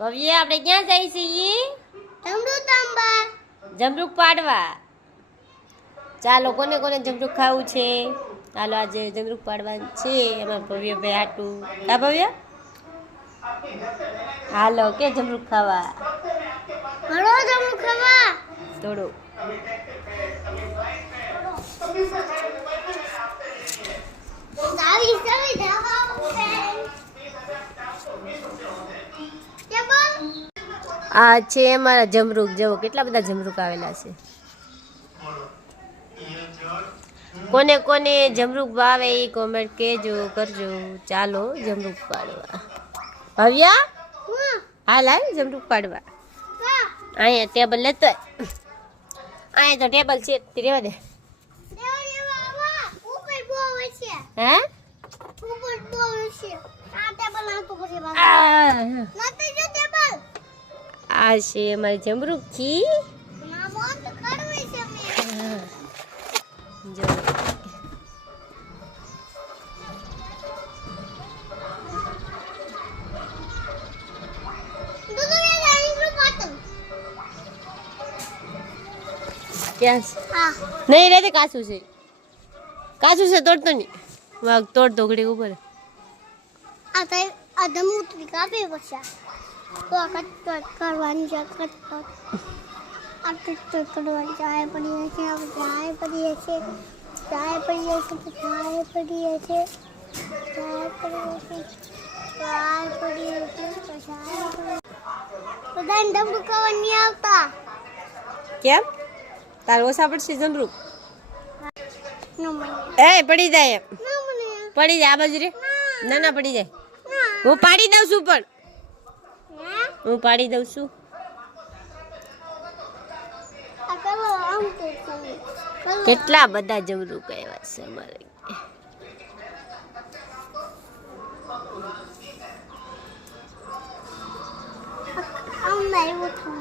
ભવ્ય આપણે ક્યાં જઈ છીએ? જમરૂક પાડવા. ચાલો કોને કોને જમરૂક ખાવું છે? ચાલો આજે જમરૂક પાડવાનું છે એમાં ભવ્ય ભાઈ હાટું. કા ભવ્ય? હાલો કે જમરૂક ખાવા. હળો જમરૂક ખાવા. થોડો. આ છે અમારા જમરૂક. જવો કેટલા બધા જમરૂક આવેલા છે. કોને કોને જમરૂક ભાવે એ કોમેન્ટ કેજો કરજો. ચાલો જમરૂક પાડવા. ભવ્યા હાલ હાલ જમરૂક પાડવા. અહીંયા ટેબલ લેતો અહીંયા તો ટેબલ છે રહેવા દે. હે આ છે અમારી જમરૂક છી. ક્યાં નહીં રહેતે કાચું છે. કાચું છે તોડતો નહીં. વાઘ તોડ તો ઘડી ઉપર. આ જમરૂક કાપે પછી તો કટ કરવાની છે. કટ આ કટ કરવાની ચાય પડી છે. ચાય પડી છે. ચાય પડી છે. ચાય પડી છે. ચાય પડી છે. ચાય પડી છે. ચાય બધાને જમરૂક ખાવા નહીં આવતા. કેમ તાર ઓછા પડશે જમરૂક? ન મને એ પડી જાય એમ. ન મને પડી જાય આ બાજુ રે. ના ના પડી જાય. હું પાડી દઉં છું પણ હું પાડી દઉં છું. આ કરો આમ તો કેટલા બધા જમરૂક આવ્યા છે અમારે. આમ નહીં ઉઠું.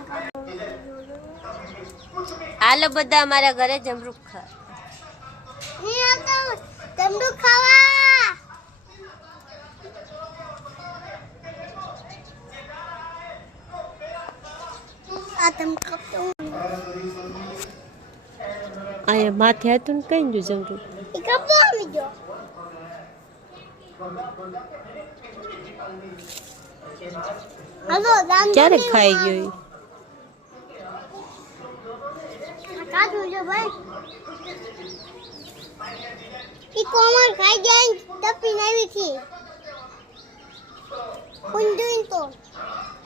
હાલો બધા અમારા ઘરે જમરૂક ખા. નહીં આવતા જમરૂક ખાવા. આ તમ કપતો અહીંયા માથે હતું ને કઈ ગયું જમરૂક. એ કપતો આવી ગયો. હાલો દાન ક્યારે ખાઈ ગયો ઈ? કાઢું જો ભાઈ. ઈ કોમર ખાઈ જાય ટપી નાવી થી. ઊંધું તો